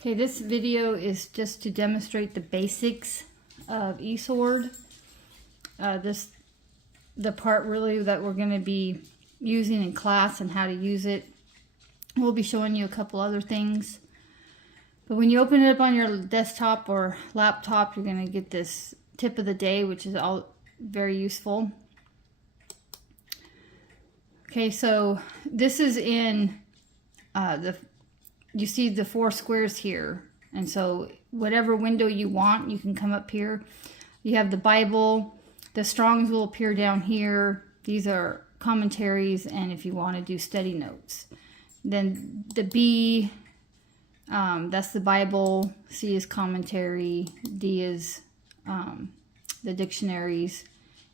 Okay, this video is just to demonstrate the basics of eSword. The part really that we're going to be using in class and how to use it. We'll be showing you a couple other things. But when you open it up on your desktop or laptop, you're going to get this tip of the day, which is all very useful. Okay, so this is in you see the 4 squares here. And so whatever window you want, you can come up here. You have the Bible. The Strongs will appear down here. These are commentaries, and if you want to do study notes. Then the B, that's the Bible. C is commentary. D is the dictionaries.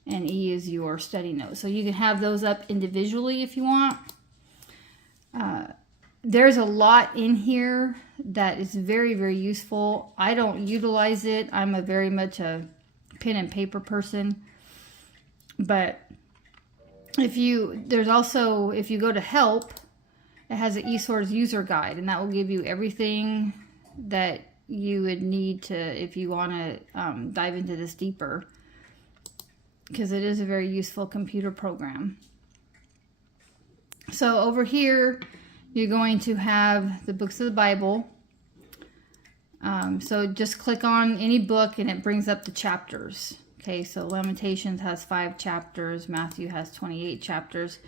And E is your study notes. So you can have those up individually if you want. There's a lot in here that is very, very useful. I don't utilize it. I'm very much a pen and paper person. But if you go to help, it has an eSword user guide, and that will give you everything that you would need to, if you want to dive into this deeper, because it is a very useful computer program. So over here, you're going to have the books of the Bible. So just click on any book and it brings up the chapters. Okay, so Lamentations has 5 chapters. Matthew has 28 chapters.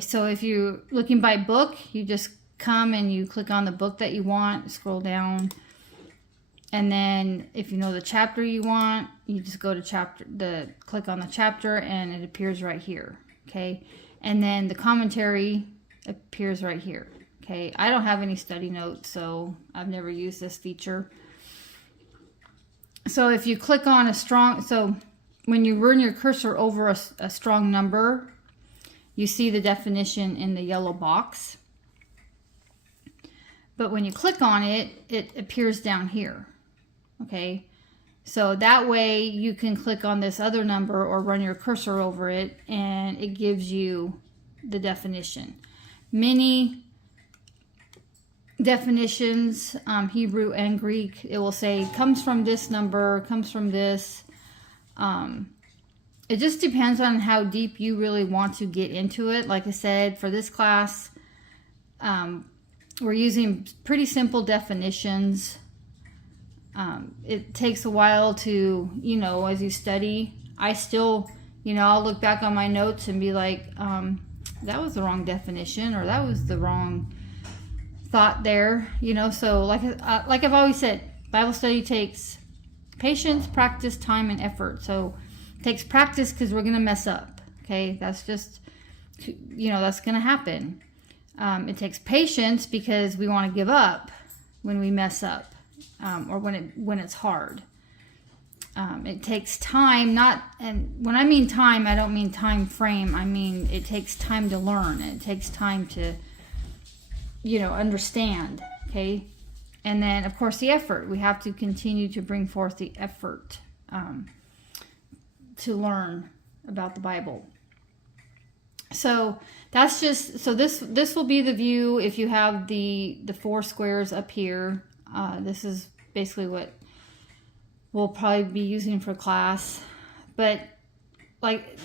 So if you're looking by book, you just come and you click on the book that you want, scroll down. And then if you know the chapter you want, you just go to click on the chapter and it appears right here. Okay, and then the commentary appears right here. Okay, I don't have any study notes, so I've never used this feature. So if you click on so when you run your cursor over a strong number, you see the definition in the yellow box. But when you click on it, it appears down here. Okay, so that way you can click on this other number or run your cursor over it and it gives you the definition. Many definitions, Hebrew and Greek, it will say comes from this number, comes from this. It just depends on how deep you really want to get into it. Like I said, for this class, we're using pretty simple definitions. It takes a while to, as you study. I still, I'll look back on my notes and be like, that was the wrong definition, or that was the wrong thought there, So like I've always said, Bible study takes patience, practice, time, and effort. So it takes practice because we're going to mess up. Okay, that's just, that's going to happen. It takes patience because we want to give up when we mess up, or when it's hard. It takes time, and when I mean time, I don't mean time frame. I mean, it takes time to learn. It takes time to, understand. Okay. And then of course the effort, we have to continue to bring forth the effort, to learn about the Bible. So that's just, this will be the view if you have the 4 squares up here. This is basically what we'll probably be using for class. But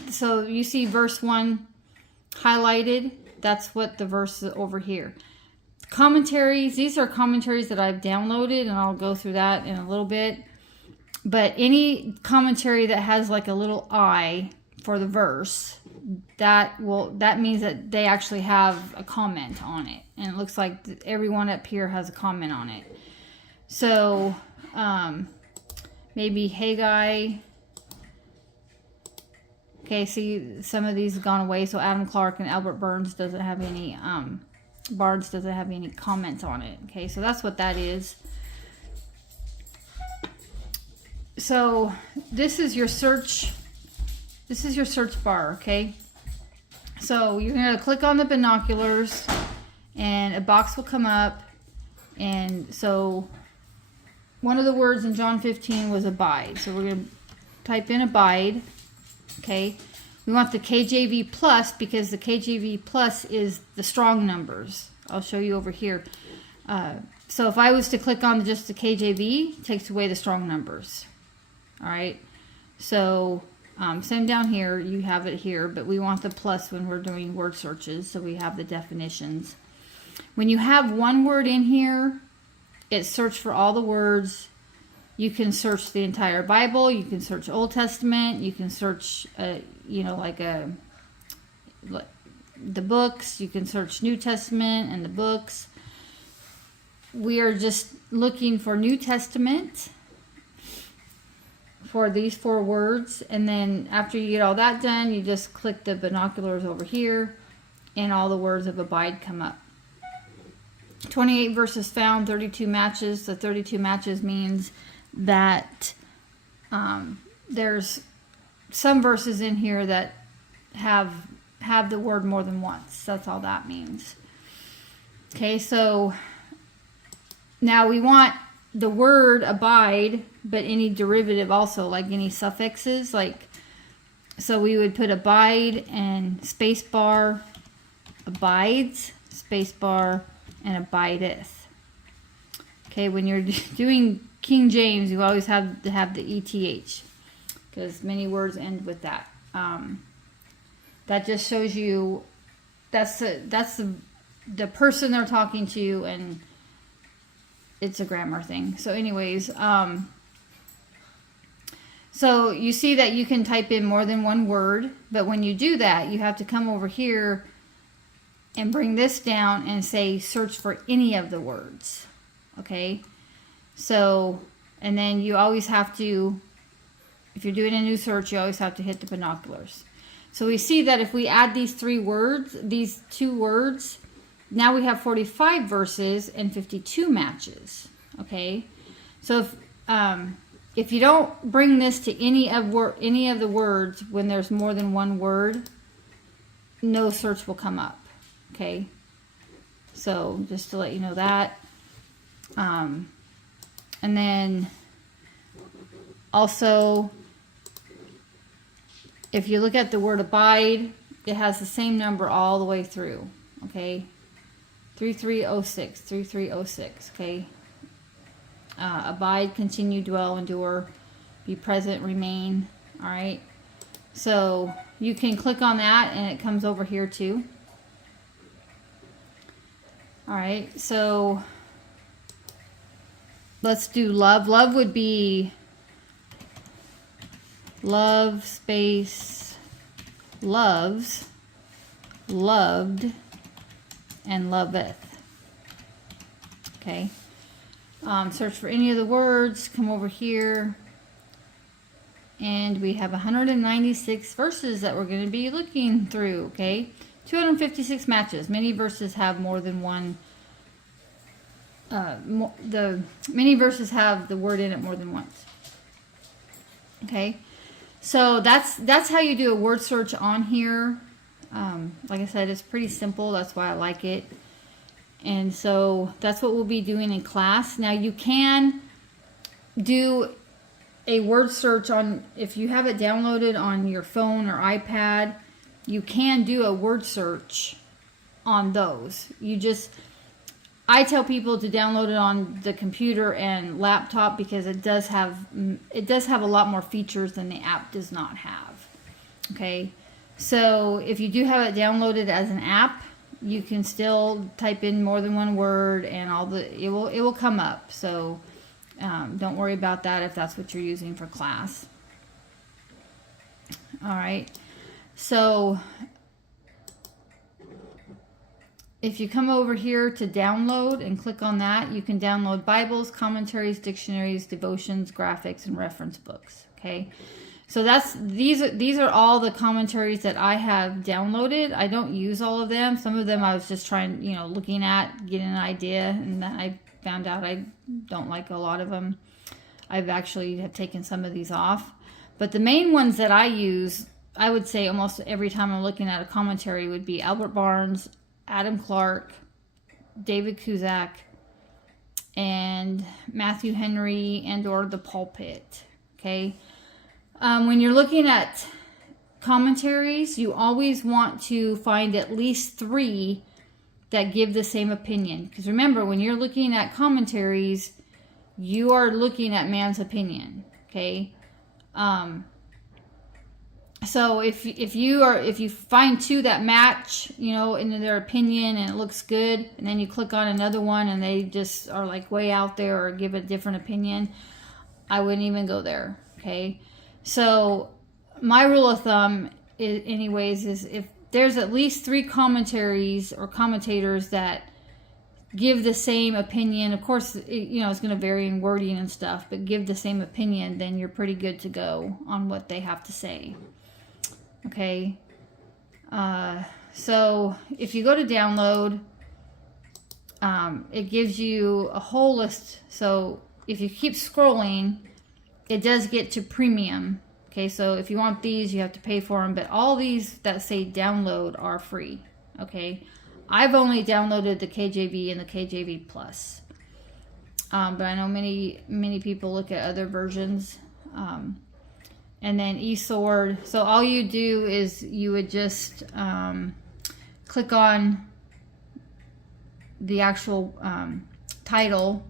so you see verse 1 highlighted. That's what the verse is over here. Commentaries, these are commentaries that I've downloaded, and I'll go through that in a little bit. But any commentary that has like a little I for the verse, that means that they actually have a comment on it. And it looks like everyone up here has a comment on it. So maybe Haggai. Okay, see, some of these have gone away. So Adam Clark and Albert Barnes doesn't have any comments on it. Okay, so that's what that is. So this is your search. This is your search bar. Okay, so you're going to click on the binoculars, and a box will come up. And so one of the words in John 15 was abide. So we're going to type in abide. Okay, we want the KJV plus because the KJV plus is the strong numbers. I'll show you over here. So if I was to click on just the KJV, it takes away the strong numbers. All right. So same down here, you have it here, but we want the plus when we're doing word searches. So we have the definitions. When you have one word in here, it search for all the words. You can search the entire Bible. You can search Old Testament. You can search, you know, like the books. You can search New Testament and the books. We are just looking for New Testament for these 4 words. And then after you get all that done, you just click the binoculars over here and all the words of abide come up. 28 verses found, 32 matches. The 32 matches means that there's some verses in here that have the word more than once. That's all that means. Okay, so now we want the word abide, but any derivative also, like any suffixes, like, so we would put abide and space bar, abides, space bar, and abideth. Okay, when you're doing King James, you always have to have the ETH, because many words end with that. That just shows you that's the person they're talking to, and it's a grammar thing. So anyways, so you see that you can type in more than one word, but when you do that, you have to come over here and bring this down and say search for any of the words. Okay, so, and then you always have to, if you're doing a new search, you always have to hit the binoculars. So we see that if we add these 3 words, these 2 words, now we have 45 verses and 52 matches. Okay, so if you don't bring this to any of the words when there's more than one word, no search will come up. Okay, so just to let you know that. And then also, if you look at the word abide, it has the same number all the way through. Okay, 3306, 3306. Okay, abide, continue, dwell, endure, be present, remain. All right, so you can click on that and it comes over here too. All right, so let's do love. Love would be love space loves, loved, and loveth. Okay. Search for any of the words. Come over here. And we have 196 verses that we're going to be looking through. Okay. 256 matches. Many verses have more than one. Many verses have the word in it more than once. Okay. So that's how you do a word search on here. Like I said, it's pretty simple. That's why I like it. And so that's what we'll be doing in class. Now you can do a word search on, if you have it downloaded on your phone or iPad, you can do a word search on those. I tell people to download it on the computer and laptop because it does have a lot more features than the app does not have. Okay, so if you do have it downloaded as an app, you can still type in more than one word and it will come up. So don't worry about that if that's what you're using for class. All right, so if you come over here to download and click on that, you can download Bibles, commentaries, dictionaries, devotions, graphics, and reference books. Okay, so these are all the commentaries that I have downloaded. I don't use all of them. Some of them I was just trying, looking at, getting an idea, and then I found out I don't like a lot of them. I've actually have taken some of these off. But the main ones that I use, I would say almost every time I'm looking at a commentary, would be Albert Barnes, Adam Clark, David Kuzak, and Matthew Henry, and or The Pulpit. Okay. When you're looking at commentaries, you always want to find at least 3 that give the same opinion. Because remember, when you're looking at commentaries, you are looking at man's opinion. Okay. So if you find two that match, you know, in their opinion and it looks good, and then you click on another one and they just are like way out there or give a different opinion, I wouldn't even go there. Okay. So my rule of thumb is, anyways, is if there's at least 3 commentaries or commentators that give the same opinion, of course, you know, it's going to vary in wording and stuff, but give the same opinion, then you're pretty good to go on what they have to say. Okay. So if you go to download, it gives you a whole list. So if you keep scrolling, it does get to premium. Okay. So if you want these, you have to pay for them, but all these that say download are free. Okay. I've only downloaded the KJV and the KJV Plus. But I know many people look at other versions. And then eSword. So all you do is you would just click on the actual title,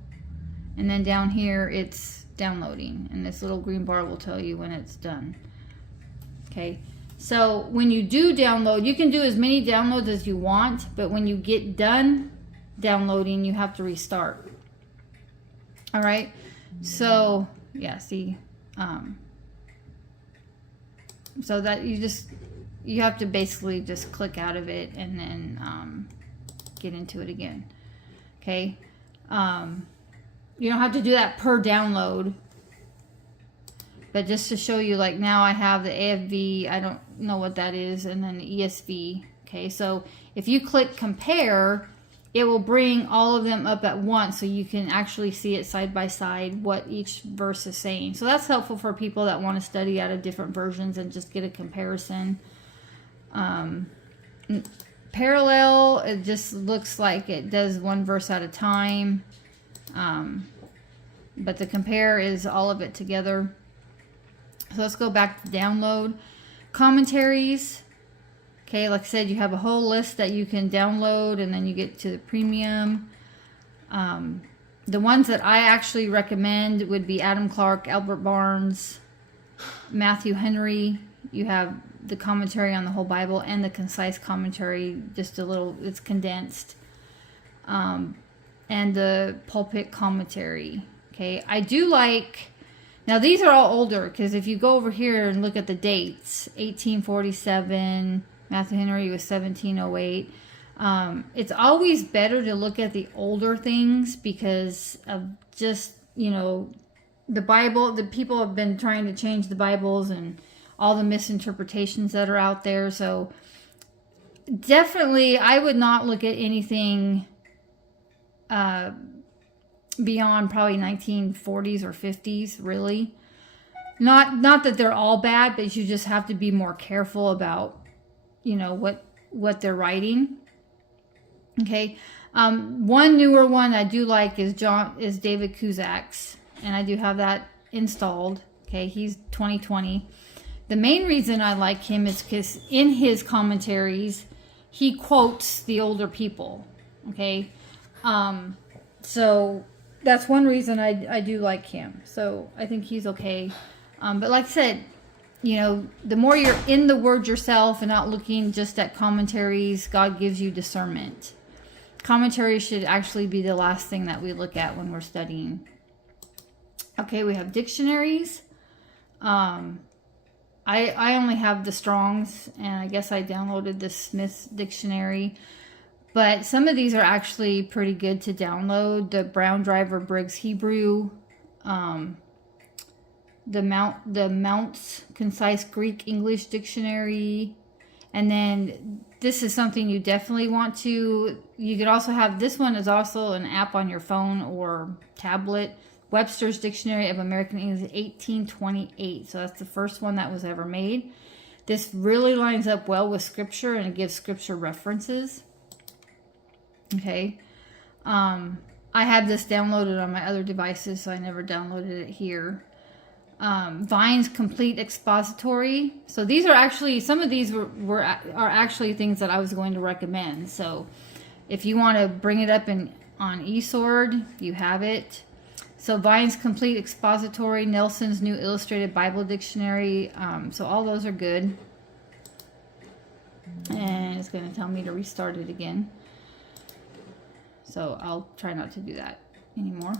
and then down here it's downloading, and this little green bar will tell you when it's done. Okay, so when you do download, you can do as many downloads as you want, but when you get done downloading, you have to restart. All right, so yeah, see, so that you have to basically just click out of it and then get into it again. Okay. You don't have to do that per download, but just to show you, like now I have the AFV, I don't know what that is, and then the ESV. Okay. So if you click compare, it will bring all of them up at once, so you can actually see it side by side what each verse is saying. So that's helpful for people that want to study out of different versions and just get a comparison. Parallel, it just looks like it does one verse at a time. But the compare is all of it together. So let's go back to download. Commentaries. Okay, like I said, you have a whole list that you can download, and then you get to the premium. The ones that I actually recommend would be Adam Clark, Albert Barnes, Matthew Henry. You have the commentary on the whole Bible and the concise commentary, just a little, it's condensed. And the pulpit commentary. Okay, I do like, now these are all older, because if you go over here and look at the dates, 1847, Matthew Henry was 1708. It's always better to look at the older things because of just, you know, the Bible, the people have been trying to change the Bibles and all the misinterpretations that are out there. So definitely I would not look at anything beyond probably 1940s or 50s, really. Not that they're all bad, but you just have to be more careful about, you know, what they're writing. Okay. One newer one I do like is David Kuzak's, and I do have that installed. Okay. He's 2020. The main reason I like him is because in his commentaries, he quotes the older people. Okay. So that's one reason I do like him. So I think he's okay. But like I said, you know, the more you're in the Word yourself and not looking just at commentaries, God gives you discernment. Commentaries should actually be the last thing that we look at when we're studying. Okay, we have dictionaries. I only have the Strong's, and I guess I downloaded the Smith's dictionary. But some of these are actually pretty good to download. The Brown Driver Briggs Hebrew, the Mounts Concise Greek English Dictionary, and then this is something you definitely want to. You could also have, this one is also an app on your phone or tablet. Webster's Dictionary of American English, 1828. So that's the first one that was ever made. This really lines up well with Scripture, and it gives Scripture references. Okay. I have this downloaded on my other devices, so I never downloaded it here. Vine's Complete Expository. So these are actually, some of these are actually things that I was going to recommend. So If you want to bring it up on eSword, you have it. So Vine's Complete Expository, Nelson's New Illustrated Bible Dictionary. So all those are good. And it's going to tell me to restart it again. So I'll try not to do that anymore.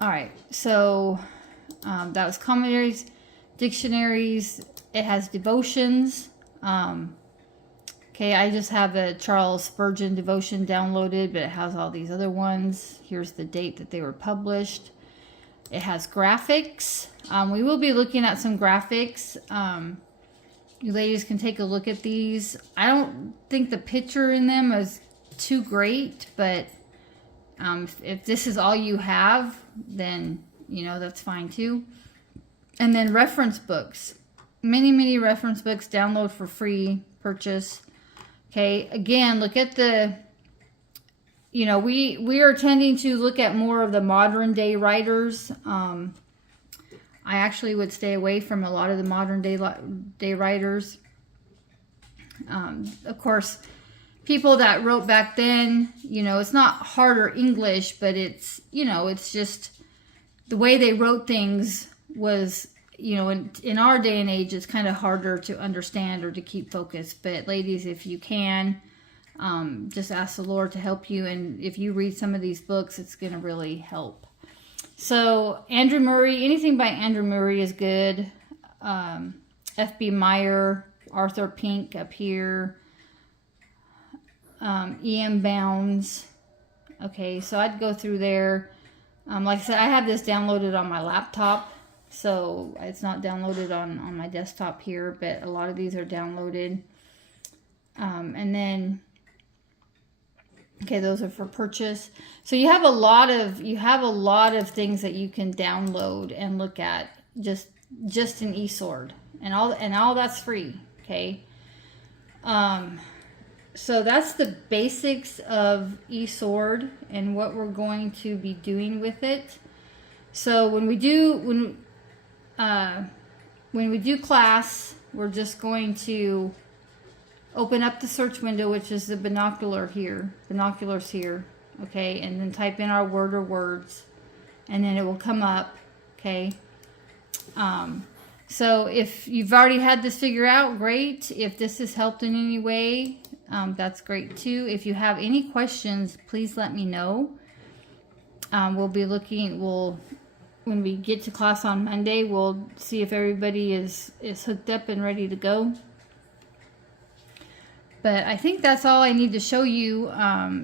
All right, so that was commentaries, dictionaries. It has devotions. Okay, I just have a Charles Spurgeon devotion downloaded, but it has all these other ones. Here's the date that they were published. It has graphics. We will be looking at some graphics. You ladies can take a look at these. I don't think the picture in them is too great, but if this is all you have, then, you know, that's fine too. And then reference books. Many reference books, download for free, purchase. Okay, again, look at the, you know, we are tending to look at more of the modern day writers. I actually would stay away from a lot of the modern day writers. Of course, people that wrote back then, you know, it's not harder English, but it's, you know, it's just the way they wrote things was, you know, in our day and age, it's kind of harder to understand or to keep focused. But ladies, if you can, just ask the Lord to help you. And if you read some of these books, it's going to really help. So Andrew Murray, anything by Andrew Murray is good. F.B. Meyer, Arthur Pink up here. E.M. Bounds. Okay, so I'd go through there. Like I said, I have this downloaded on my laptop, so it's not downloaded on my desktop here, but a lot of these are downloaded. And then, okay, those are for purchase. So you have a lot of things that you can download and look at just in eSword, and all that's free. Okay. So that's the basics of eSword and what we're going to be doing with it. So when we do class, we're just going to open up the search window, which is the binoculars here, okay, and then type in our word or words, and then it will come up, okay. So if you've already had this figured out, great. If this has helped in any way, that's great too. If you have any questions, please let me know. We'll be looking, when we get to class on Monday, we'll see if everybody is hooked up and ready to go. But I think that's all I need to show you,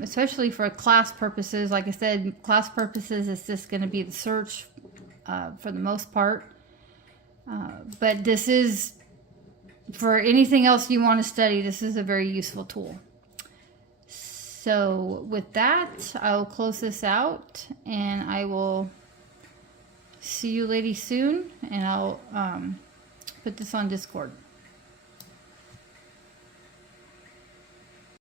especially for class purposes. Like I said, class purposes is just going to be the search for the most part. But this is, for anything else you want to study, this is a very useful tool. So with that, I'll close this out, and I will see you ladies soon, and I'll put this on Discord.